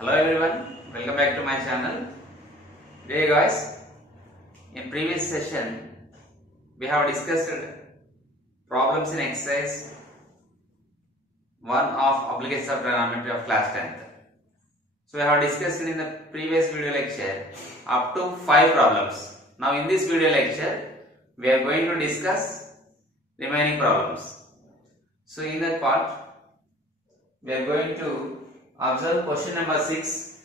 Hello everyone, welcome back to my channel. Today guys, in previous session we have discussed problems in exercise 1 of applications of trigonometry of class 10th. So we have discussed in the previous video lecture up to 5 problems. Now in this video lecture we are going to discuss remaining problems. So in that part we are going to observe question number 6.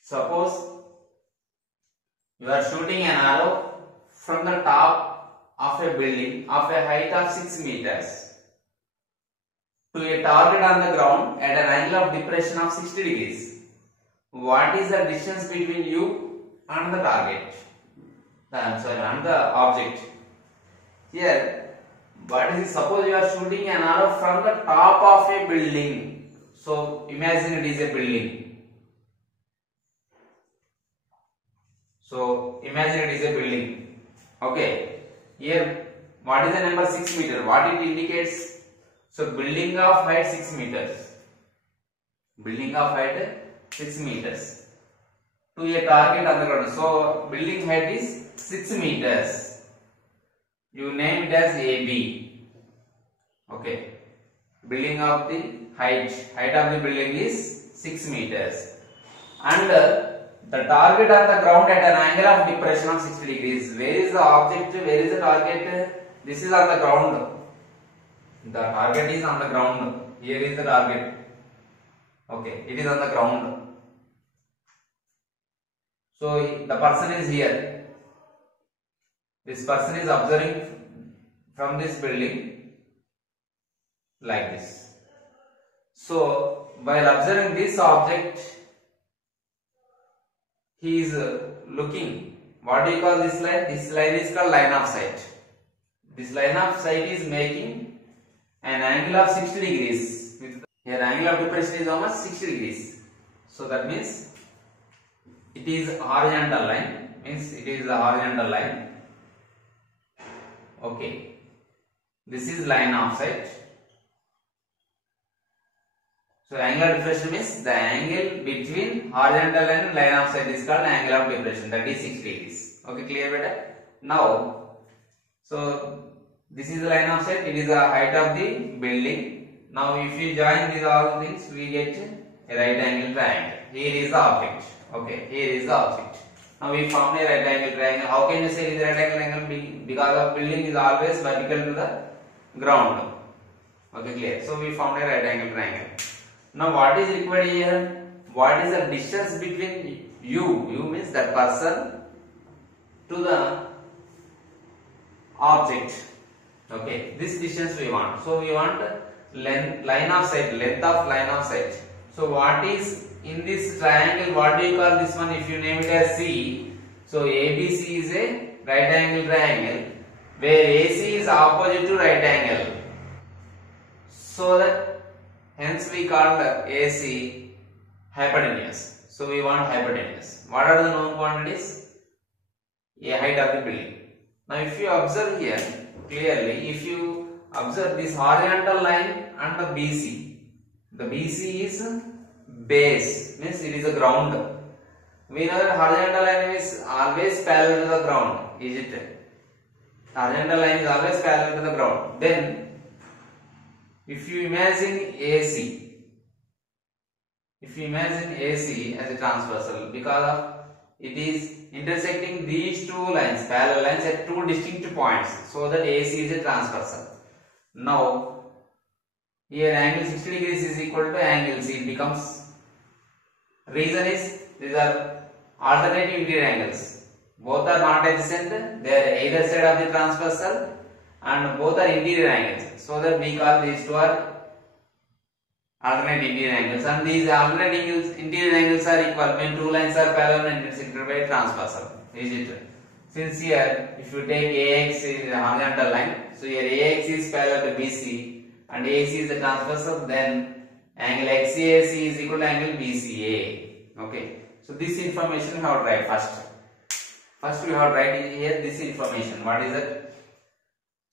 Suppose you are shooting an arrow from the top of a building of a height of 6 meters to a target on the ground at an angle of depression of 60 degrees. What is the distance between you and the target? And the object. Here, what is it? Suppose you are shooting an arrow from the top of a building. So imagine it is a building. Okay. Here, what is the number 6 meter? What it indicates? So building of height 6 meters. Building of height 6 meters to a target on the ground. So building height is 6 meters. You name it as AB. Okay. Building of the height of the building is 6 meters. And the target on the ground at an angle of depression of 60 degrees. Where is the object? Where is the target? This is on the ground. The target is on the ground. Here is the target. Okay, it is on the ground. So the person is here. This person is observing from this building like this. So while observing this object, he is looking. What do you call this line? This line is called line of sight. This line of sight is making an angle of 60 degrees. Here angle of depression is how much? 60 degrees. So that means it is horizontal line. Means it is a horizontal line. Okay. This is line of sight. So angle of depression means the angle between horizontal and line of sight is called angle of depression, that is 60 degrees. Okay, clear beta? Now, so this is the line of sight, it is the height of the building. Now if you join these all things, we get a right angle triangle. Here is the object. Okay, here is the object. Now we found a right angle triangle. How can you say it is a right angle triangle? Because the building is always vertical to the ground. Okay, clear. So we found a right angle triangle. Now what is required here? What is the distance between you? You means that person to the object. Okay, this distance we want. So we want line of sight, length of line of sight. So what is in this triangle? What do you call this one? If you name it as C, so ABC is a right angle triangle where AC is opposite to right angle. So that hence we call AC hypotenuse. So we want hypotenuse. What are the known quantities? A height of the building. Now if you observe here clearly, if you observe this horizontal line and the BC. The BC is base, means it is a ground. We know that horizontal line is always parallel to the ground. Is it? Horizontal line is always parallel to the ground. Then if you imagine AC as a transversal, because of it is intersecting these two lines, parallel lines at two distinct points, so that AC is a transversal. Now here angle 60 degrees is equal to angle C. It becomes, reason is these are alternative interior angles. Both are not adjacent, they are either side of the transversal and both are interior angles. So that we call these two are alternate interior angles, and these alternate interior angles are equal when two lines are parallel and intersected by transversal. Is it? Since here if you take AX is a horizontal line, so here AX is parallel to BC and AC is the transversal, then angle XAC is equal to angle BCA. Okay. So this information we have to write first. First we have to write here this information. What is it?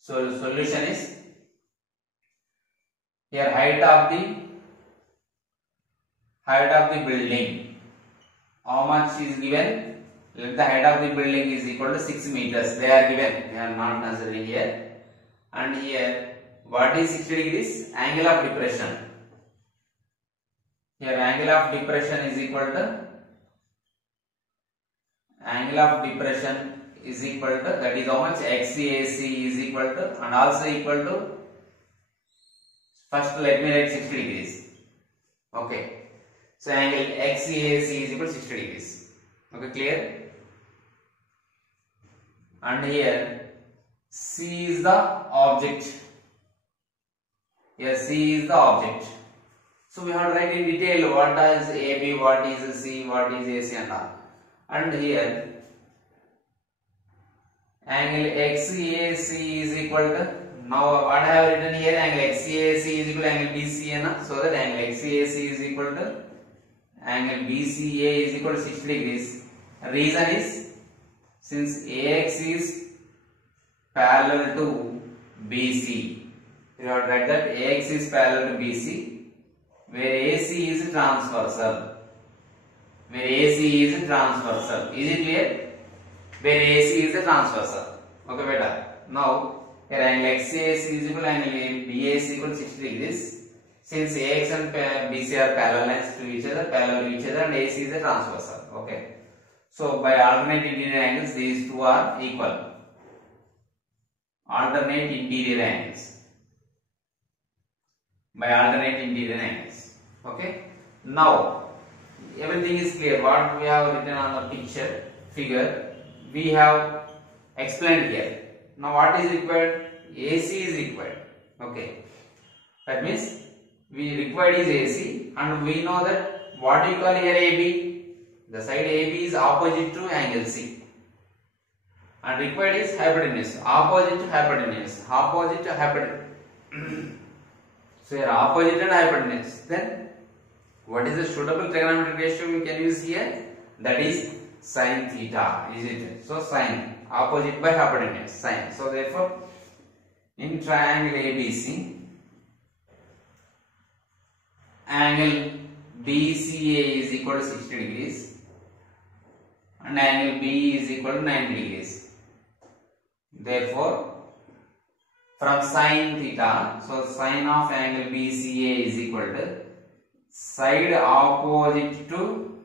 So the solution is here height of the height of the building. How much is given? Let the height of the building is equal to 6 meters. They are given. They are not considering here. And here, what is 60 degrees? Angle of depression. Here, angle of depression is equal to that is how much? XAC is equal to, and also equal to, first let me write 60 degrees. Okay. So angle XAC is equal to 60 degrees. Okay, clear? And here C is the object. Here C is the object. So we have to write in detail what is AB, what is C, what is AC and all. And here angle XAC is equal to, now what I have written here, angle XAC is equal to angle BCA, so that angle XAC is equal to angle BCA is equal to 60 degrees. Reason is, since AX is parallel to BC, you have to write that AX is parallel to BC, where AC is transversal. Is it clear? Where AC is the transversal. Okay, beta. Now, here angle XAC is equal to angle BA is equal to 60 degrees. Since AX and BC are parallel to each other, and AC is a transversal. Okay. So by alternate interior angles, these two are equal. Alternate interior angles. By alternate interior angles. Okay. Now everything is clear. What we have written on the figure, we have explained here. Now what is required? AC is required. Okay. That means we required is AC, and we know that what we call here AB. The side AB is opposite to angle C, and required is hypotenuse, opposite to hypotenuse, So here opposite and hypotenuse. Then what is the suitable trigonometric ratio we can use here? That is sin theta, is it? So sin, opposite by hypotenuse, sin. So therefore, in triangle ABC, angle BCA is equal to 60 degrees. And angle B is equal to 90 degrees. Therefore, from sin theta, so sin of angle BCA is equal to side opposite to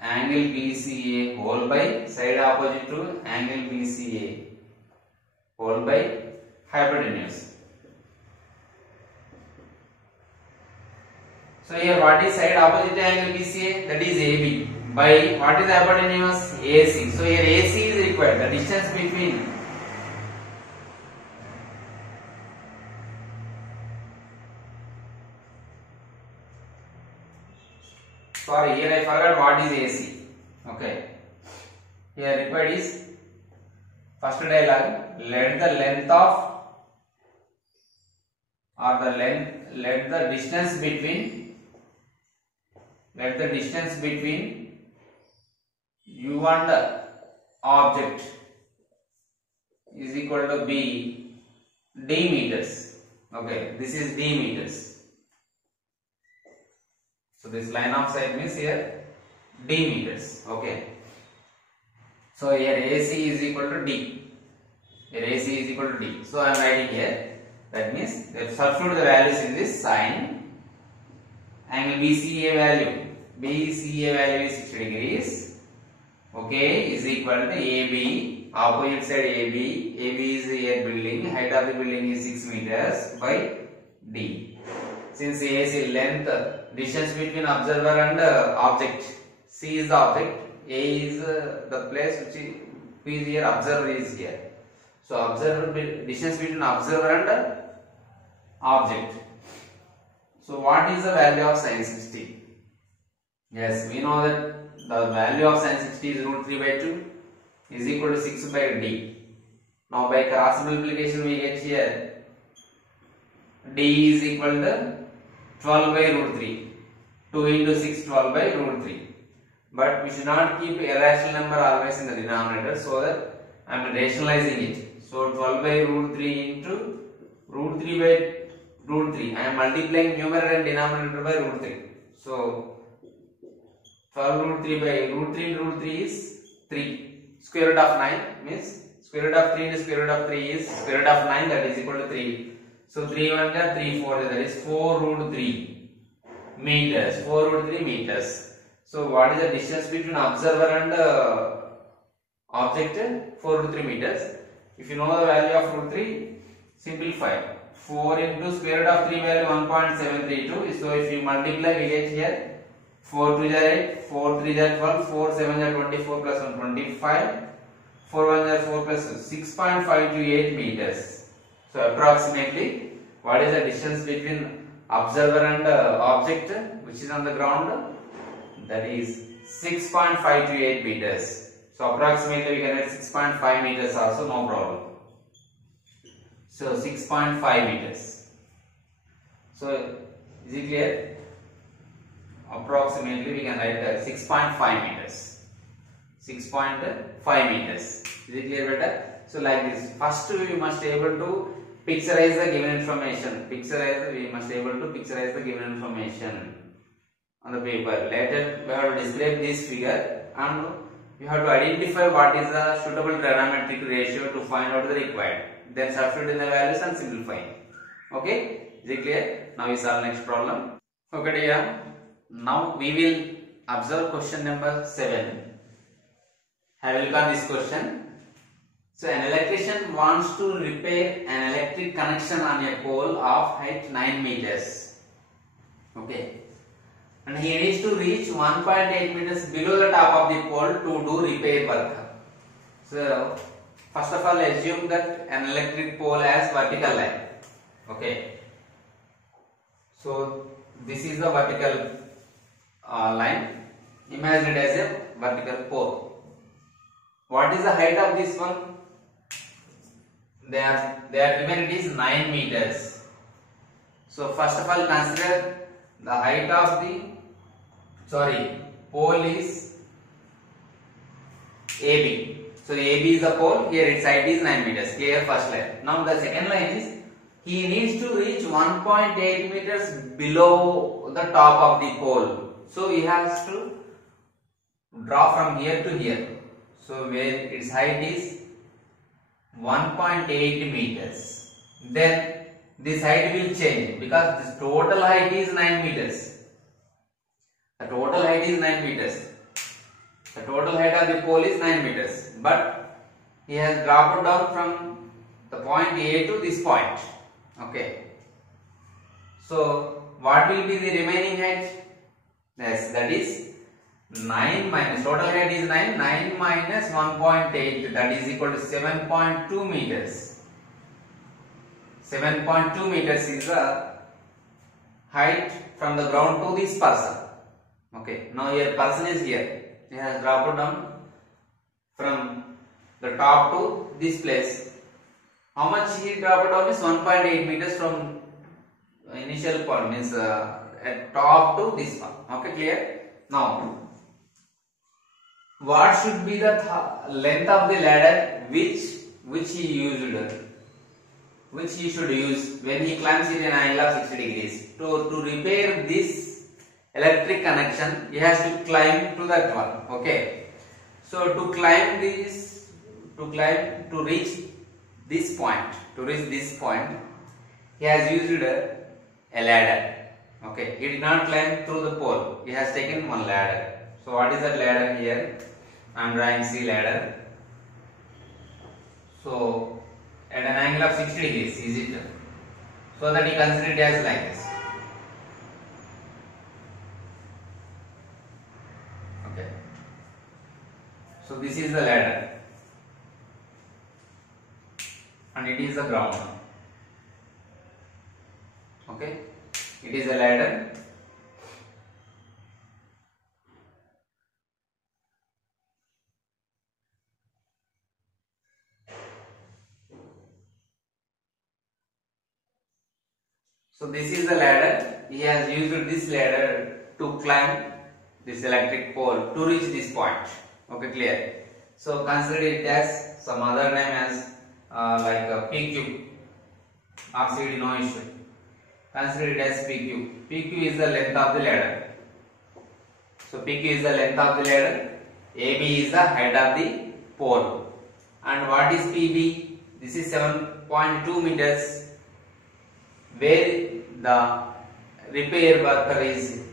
angle BCA whole by side opposite to angle BCA whole by hypotenuse. So here what is side opposite to angle BCA? That is AB. By what is hypotenuse? AC. So here AC is required. The distance between here I forgot what is AC. Okay. Here required is first dialogue. Let the length of let the distance between U and object is equal to B d meters. Okay, this is d meters. So this line of sight means here d meters. Okay. So here AC is equal to D. Here AC is equal to D. So I am writing here. That means substitute the values in this sin. Angle BCA value is 60 degrees. Okay, is equal to AB, opposite side AB. AB is a building, height of the building is 6 meters by D. Since AC length, distance between observer and object, C is the object, A is the place which is here, observer is here. So observer distance between observer and object. So what is the value of sin 60? Yes, we know that the value of sin 60 is root 3 by 2 is equal to 6 by D. Now by cross multiplication we get here D is equal to 12 by root 3. 2 into 6, 12 by root 3. But we should not keep a rational number always in the denominator, so that I am rationalizing it. So 12 by root 3 into root 3 by root 3. I am multiplying numerator and denominator by root 3. So 12 root 3 by root 3 into root 3 is 3. Square root of 9 means square root of 3 into square root of 3 is square root of 9, that is equal to 3. So 3 1 ja 3 4, that is 4 root 3 meters. 4 root 3 meters. So what is the distance between observer and object? 4 root 3 meters. If you know the value of root 3, simplify. 4 into square root of 3 value 1.732. So if you multiply, we get here 4 2 is 8, 4 3 is 12, 4 7 is 24 plus 1 25, 4 1 is 4 plus 6.528 meters. So approximately, what is the distance between observer and object which is on the ground? That is 6.528 meters. So approximately we can get 6.5 meters also, no problem. So 6.5 meters. So is it clear? Approximately we can write 6.5 meters. 6.5 meters. Is it clear better? So like this. First we must able to picturize the given information. We must able to picturize the given information on the paper. Later we have to describe this figure and you have to identify what is the suitable trigonometric ratio to find out the required. Then substitute in the values and simplify. Okay? Is it clear? Now we solve next problem. Okay dear. Now we will observe question number 7. Have a look at this question. So an electrician wants to repair an electric connection on a pole of height 9 meters. Okay. And he needs to reach 1.8 meters below the top of the pole to do repair work. So first of all, assume that an electric pole has vertical line. Okay. So this is the vertical line. Imagine it as a vertical pole. What is the height of this one? They are given it is 9 meters. So first of all, consider the height of the pole is AB. So AB is the pole, here its height is 9 meters. Clear first line. Now the second line is he needs to reach 1.8 meters below the top of the pole. So he has to draw from here to here. So where its height is 1.8 meters. Then this height will change because this total height is 9 meters. The total height is 9 meters. The total height of the pole is 9 meters. But he has dropped down from the point A to this point. Okay. So what will be the remaining height? Yes, that is 9 minus, total height is 9, 9 minus 1.8, that is equal to 7.2 meters. 7.2 meters is the height from the ground to this person. Okay, now here person is here. He has dropped down from the top to this place. How much he dropped down is 1.8 meters from initial point, means at top to this one. Okay, clear? Now, what should be the length of the ladder which he used, which he should use when he climbs in an angle of 60 degrees? To repair this electric connection, he has to climb to that one. Okay. So to climb this, to reach this point, he has used a ladder. Okay. He did not climb through the pole. He has taken one ladder. So what is that ladder here? I am drawing C ladder. So at an angle of 60 degrees, is it? So that he consider it as like this. Okay. So this is the ladder, and it is the ground. Okay. It is a ladder. So this is the ladder. He has used this ladder to climb this electric pole to reach this point. Okay, clear? So consider it as some other name as like a PQ or CD, no issue. consider it as PQ. PQ is the length of the ladder. So PQ is the length of the ladder. AB is the height of the pole. And what is PB? This is 7.2 meters, where the repair worker is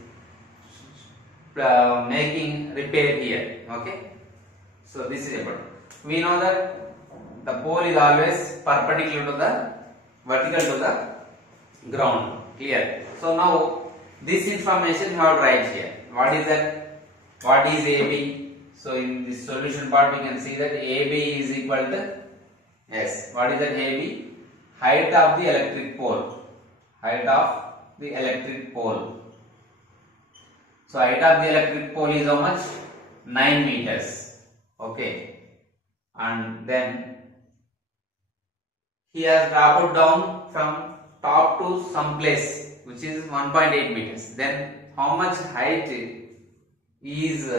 making repair here. Okay. So this is important. We know that the pole is always perpendicular to the vertical to the ground. Clear. So now this information you have to write here. What is that? What is AB? So in this solution part we can see that AB is equal to, yes, what is that AB? Height of the electric pole. Height of the electric pole. So height of the electric pole is how much? 9 meters. Okay. And then he has dropped down from top to some place which is 1.8 meters. Then how much height is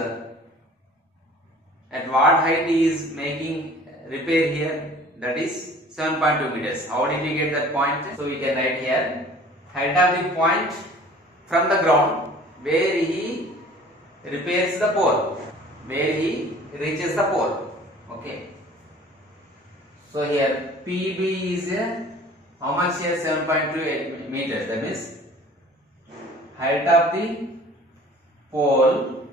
at what height he is making repair here? That is 7.2 meters. How did we get that point? So we can write here height of the point from the ground where he repairs the pole, where he reaches the pole. Okay. So here PB is how much here? 7.2 meters. That means height of the pole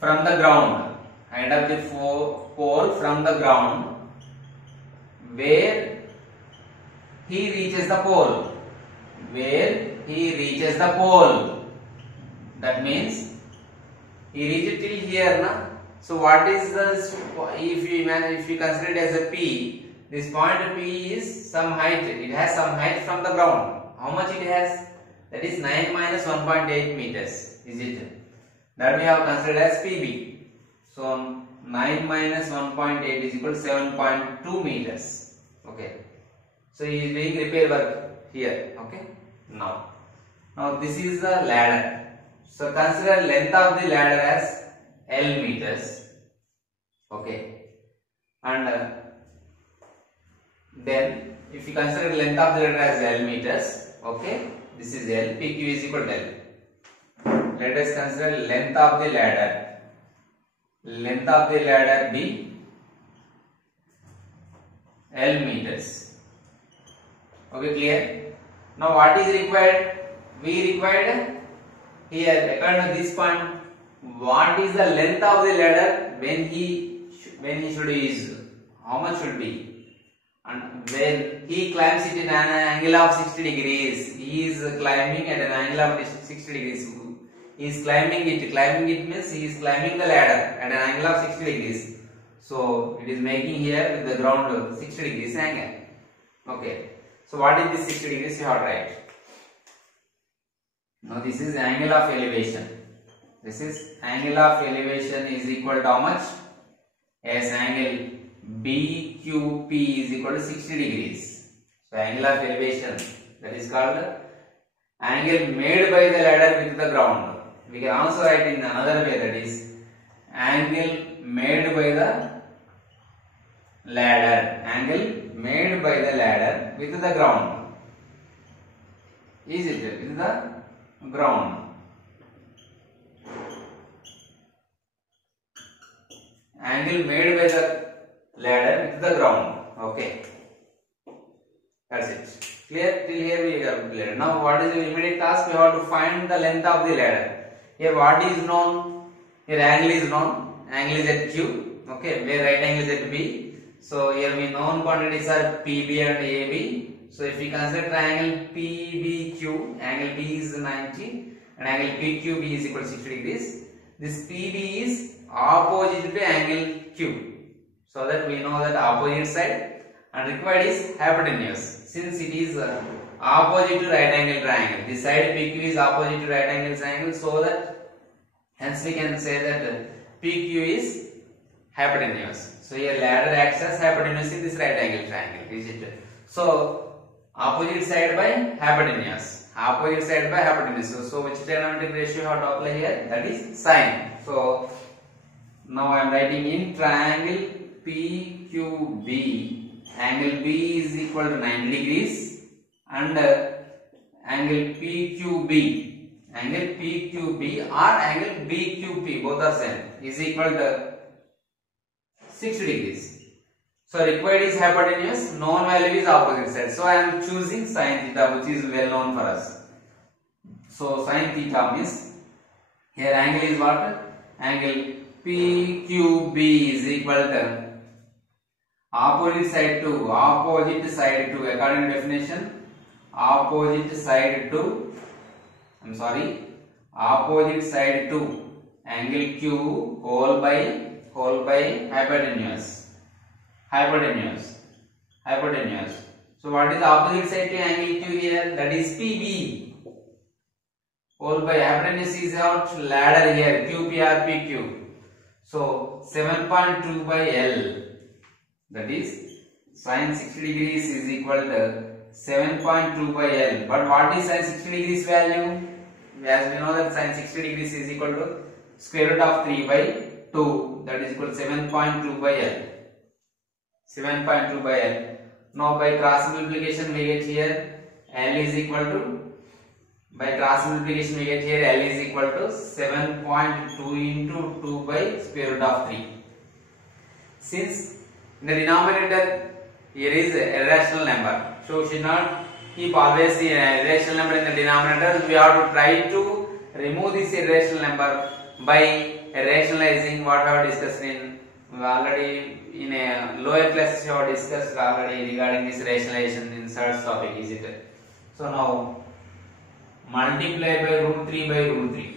from the ground. Height of the pole from the ground where he reaches the pole. Where he reaches the pole. That means he reaches till here, na? So what is the, if you consider it as a P, this point P is some height. It has some height from the ground. How much it has? That is 9 minus 1.8 meters. Is it? That we have considered as PB. So 9 minus 1.8 is equal to 7.2 meters. Okay. So he is doing repair work here. Okay. Now this is the ladder. So consider length of the ladder as L meters. Okay. And then if you consider length of the ladder as L meters, okay, this is L, PQ is equal to L. Let us consider length of the ladder. Length of the ladder be L meters. Okay, clear? Now what is required? We required here, according to this point, what is the length of the ladder when he should use? How much should be? And when he climbs it at an angle of 60 degrees, he is climbing at an angle of 60 degrees. He is climbing it. Climbing it means he is climbing the ladder at an angle of 60 degrees. So it is making here with the ground 60 degrees angle. Okay. So what is this 60 degrees? You have to write. Now this is angle of elevation. This is angle of elevation is equal to how much? Yes, angle BQP is equal to 60 degrees. So angle of elevation, that is called angle made by the ladder with the ground. We can also write in another way, that is angle made by the ladder. Angle made by the ladder with the ground. Is it with the ground? Angle made by the ladder with the ground. Okay. That's it. Clear? Till here we are clear. Now what is the immediate task? We have to find the length of the ladder. Here what is known? Here angle is known. Angle is at Q. Okay. Where right angle is at B. So here we known quantities are PB and AB. So if we consider triangle PBQ, angle B is 90 and angle PQB is equal to 60 degrees. This PB is opposite to angle Q. So that we know that opposite side, and required is hypotenuse. Since it is opposite to right angle triangle, this side PQ is opposite to right angle triangle, so that hence we can say that PQ is hypotenuse. So here ladder acts as hypotenuse in this right angle triangle. Is it? So opposite side by hypotenuse. Opposite side by hypotenuse. So which trigonometric ratio you have to apply here? That is sine. So now I am writing in triangle PQB, angle B is equal to 90 degrees and angle PQB, angle PQB or angle BQP, both are same, is equal to 60 degrees. So required is hypotenuse, known value is opposite side. So I am choosing sin theta, which is well known for us. So sin theta means here angle is what? Angle PQB is equal to opposite side to according to definition, opposite side to angle Q whole by hypotenuse. So what is opposite side to angle Q here? That is PB. Whole by hypotenuse is out ladder here, QPR PQ. So 7.2 by L. That is sin 60 degrees is equal to 7.2 by L. But what is sin 60 degrees value? As we know that sin 60 degrees is equal to square root of 3 by 2. That is equal to 7.2 by L. 7.2 by L. Now by cross multiplication we get here L is equal to, by cross multiplication we get here L is equal to 7.2 into 2 by square root of 3. Since in the denominator here is a irrational number, so we should not keep always the irrational number in the denominator. We have to try to remove this irrational number by rationalizing what I have discussed in already in a lower classes. We have discussed already regarding this rationalization in third topic, is it? So now multiply by root 3 by root 3,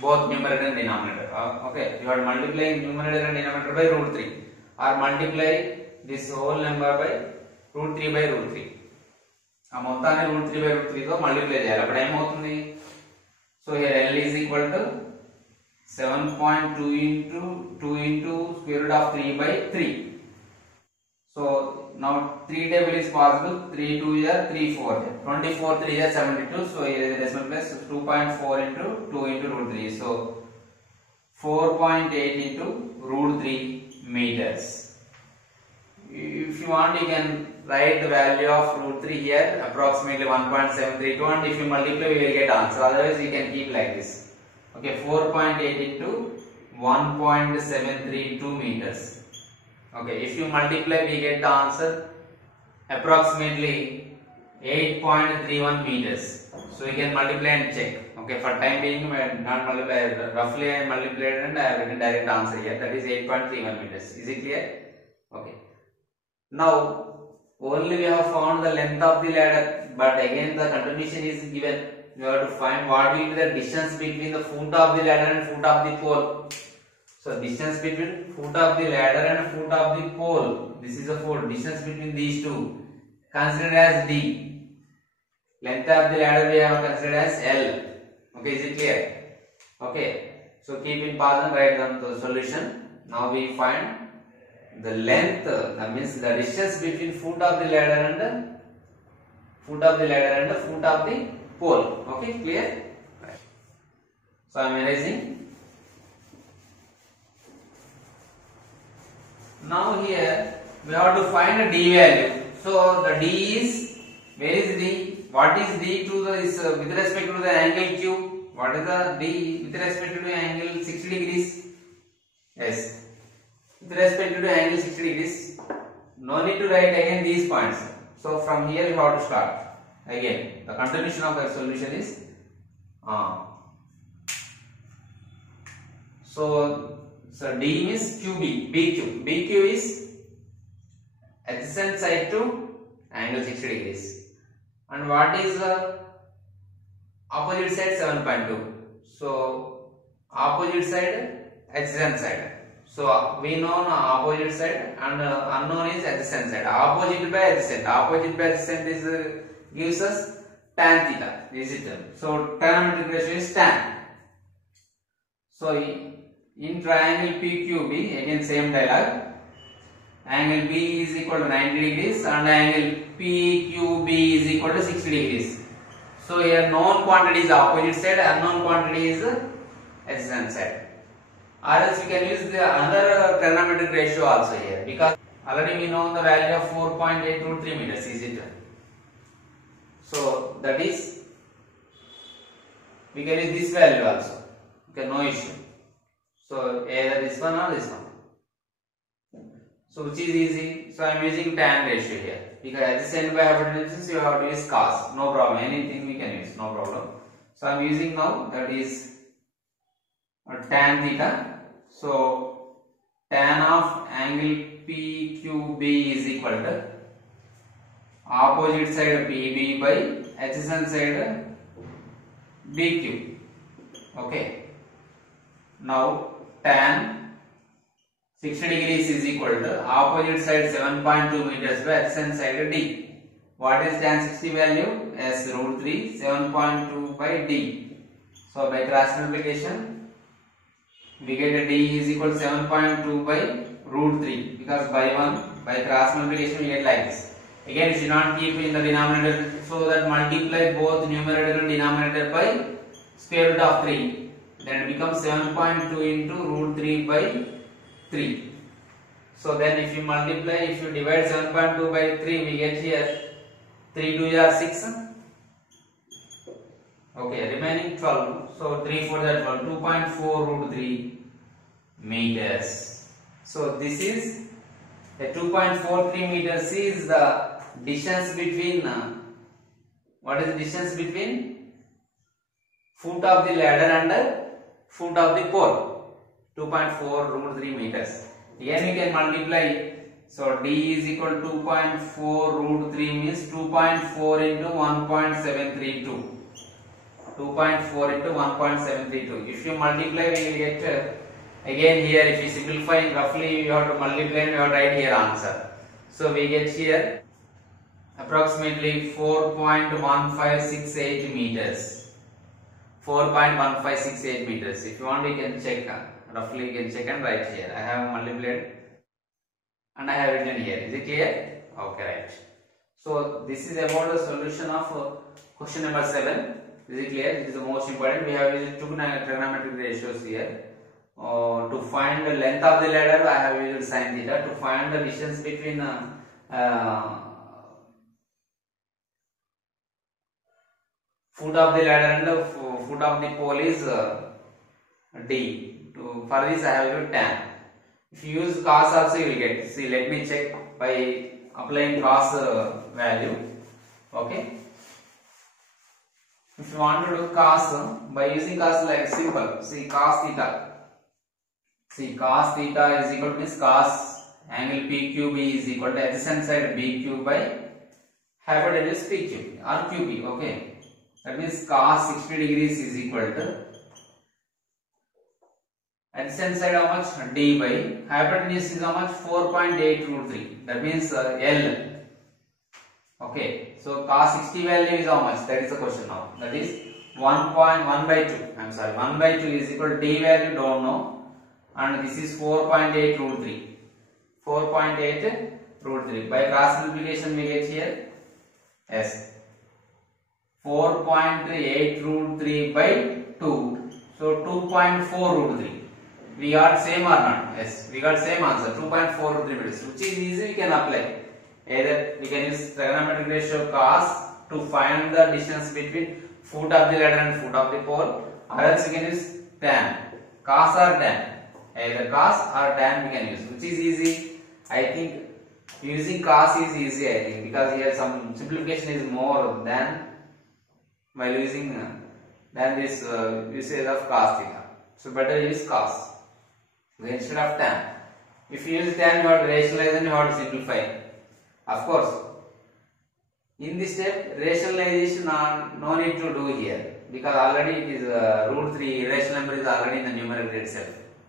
both numerator and denominator. Okay, you are multiplying numerator and denominator by root 3, or multiply this whole number by root 3 by root 3. ఆ మొత్తాన్ని root 3 by root 3 తో multiply చేయాలి. అప్పుడు ఏమవుతుంది? So here L is equal to 7.2 into square root of 3 by 3. So now 3 table is possible. 3 2 is 3 4. 24 3 is 72. So here is the decimal place. 2.4 into 2 into root 3. So 4.8 into root 3 meters. If you want, you can write the value of root 3 here, approximately 1.732, and if you multiply we will get answer. Otherwise you can keep like this. Okay, 4.8 into 1.732 meters. Okay, if you multiply we get the answer approximately 8.31 meters. So you can multiply and check. Okay, for time being we are not multiply, roughly I multiplied and I have written direct answer here, that is 8.31 meters. Is it clear? Okay. Now only we have found the length of the ladder, but again the continuation is given. You have to find what will be the distance between the foot of the ladder and foot of the pole. So distance between foot of the ladder and foot of the pole, this is the foot. Distance between these two considered as D. Length of the ladder we have considered as L. Okay, is it clear? Okay, so keep in pause and write down the solution. Now we find the length, that means the distance between foot of the ladder and the foot of the pole. Okay, clear? Right. So I am erasing. Now here we have to find a D value. So the D is, where is D? What is D to the with respect to the angle Q? What is the D with respect to the angle 60 degrees? Yes. With respect to the angle 60 degrees, no need to write again these points. So from here you have to start again. The continuation of the solution is so D means QB, BQ is adjacent side to angle 60 degrees, and what is the opposite side? 7.2. So opposite side, adjacent side. So we know opposite side and unknown is adjacent side. Opposite by adjacent is gives us tan theta. Is it? So trigonometric ratio is tan. So in triangle PQB, again same dialogue. Angle B is equal to 90 degrees and angle PQB is equal to 60 degrees. So here known quantity is opposite side, unknown quantity is adjacent side. Or else you can use the another trigonometric ratio also here, because already we know the value of 4.8 root 3 meters, is it? So that is, we can use this value also. Okay, no issue. So either this one or this one. So which is easy? So I am using tan ratio here because adjacent by hypotenuse you have to use cos. No problem. Anything we can use. No problem. So I am using now, that is tan theta. So tan of angle PQB is equal to opposite side PB by adjacent side BQ. Okay. Now tan 60 degrees is equal to opposite side 7.2 meters by adjacent side D. What is tan 60 value? As root 3 7.2 by D. So by cross multiplication we get a D is equal to 7.2 by root 3 because by cross multiplication we get like this. Again, you should not keep in the denominator, so that multiply both numerator and denominator by square root of 3. Then it becomes 7.2 into root 3 by 3. So then if you multiply, if you divide 7.2 by 3, we get here 3 2 are 6. Okay, remaining 12. So 3 4 that 12, 2.4 root 3 meters. So this is a 2.43 meters is the distance between, what is the distance between foot of the ladder and foot of the pole? 2.4 root 3 meters. Again we can multiply. So D is equal to 2.4 root 3 means 2.4 into 1.732. 2.4 into 1.732. If you multiply, we will get again here. If you simplify roughly, you have to multiply and you have to write here answer. So we get here approximately 4.1568 meters. 4.1568 meters. If you want, we can check. Roughly, you can check and write here. I have multiplied and I have written here. Is it clear? Okay, right. So this is about the solution of question number 7. Is it clear? This is the most important. We have used two trigonometric ratios here. To find the length of the ladder, I have used sin theta. To find the distance between foot of the ladder and the foot of the pole is D. For this, I have used tan. If you use cos also, you will get. See, let me check by applying cos value. Okay. If you want to do cos, by using cos, like simple. See, cos theta. See, cos theta is equal to this cos angle PQB is equal to adjacent side BQ by hypotenuse PQ or QB. Okay. That means cos 60 degrees is equal to adjacent side how much? D by hypotenuse is how much? 4.8 root 3. That means L. Okay. So cos 60 value is how much? That is the question now. That is 1 by 2. I am sorry. 1 by 2 is equal to D value, don't know. And this is 4.8 root 3. 4.8 root 3. By cross multiplication we get here. Yes. 4.8 root 3 by 2. So 2.4 root 3. We got same or not? Yes. We got same answer. 2.4 root 3 meters. Which is easy, we can apply. Either we can use trigonometric ratio cos to find the distance between foot of the ladder and foot of the pole, or else we can use tan. Cos or tan. Either cos or tan we can use. Which is easy? I think using cos is easy, I think, because here some simplification is more than while using than this usage of cos theta. So better use cos instead of tan. If you use tan, you have to rationalize and you have to simplify. Of course, in this step, rationalization no need to do here because already it is root 3 rational number is already in the numerator itself.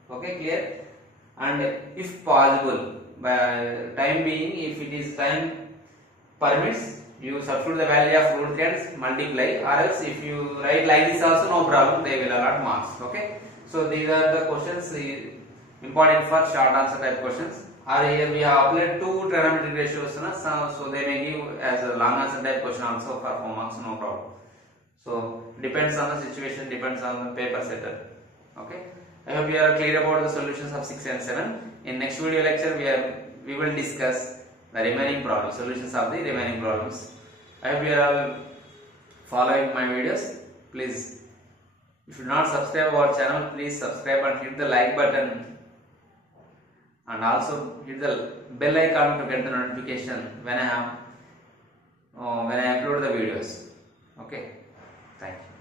Okay, clear? And if possible, by time being, if it is time permits, you substitute the value of root 3 and multiply, or else if you write like this also, no problem, they will allot marks. Okay, so these are the questions important for short answer type questions. Or here we have applied two trigonometric ratios, so they may give as a long answer type question also for 4 marks, no problem. So depends on the situation, depends on the paper setter. Okay, I hope you are clear about the solutions of 6 and 7. In next video lecture, we will discuss the remaining problems, solutions of the remaining problems. I hope you are all following my videos. Please, if you not subscribe our channel, please subscribe and hit the like button, and also hit the bell icon to get the notification when I upload the videos. Okay, thank you.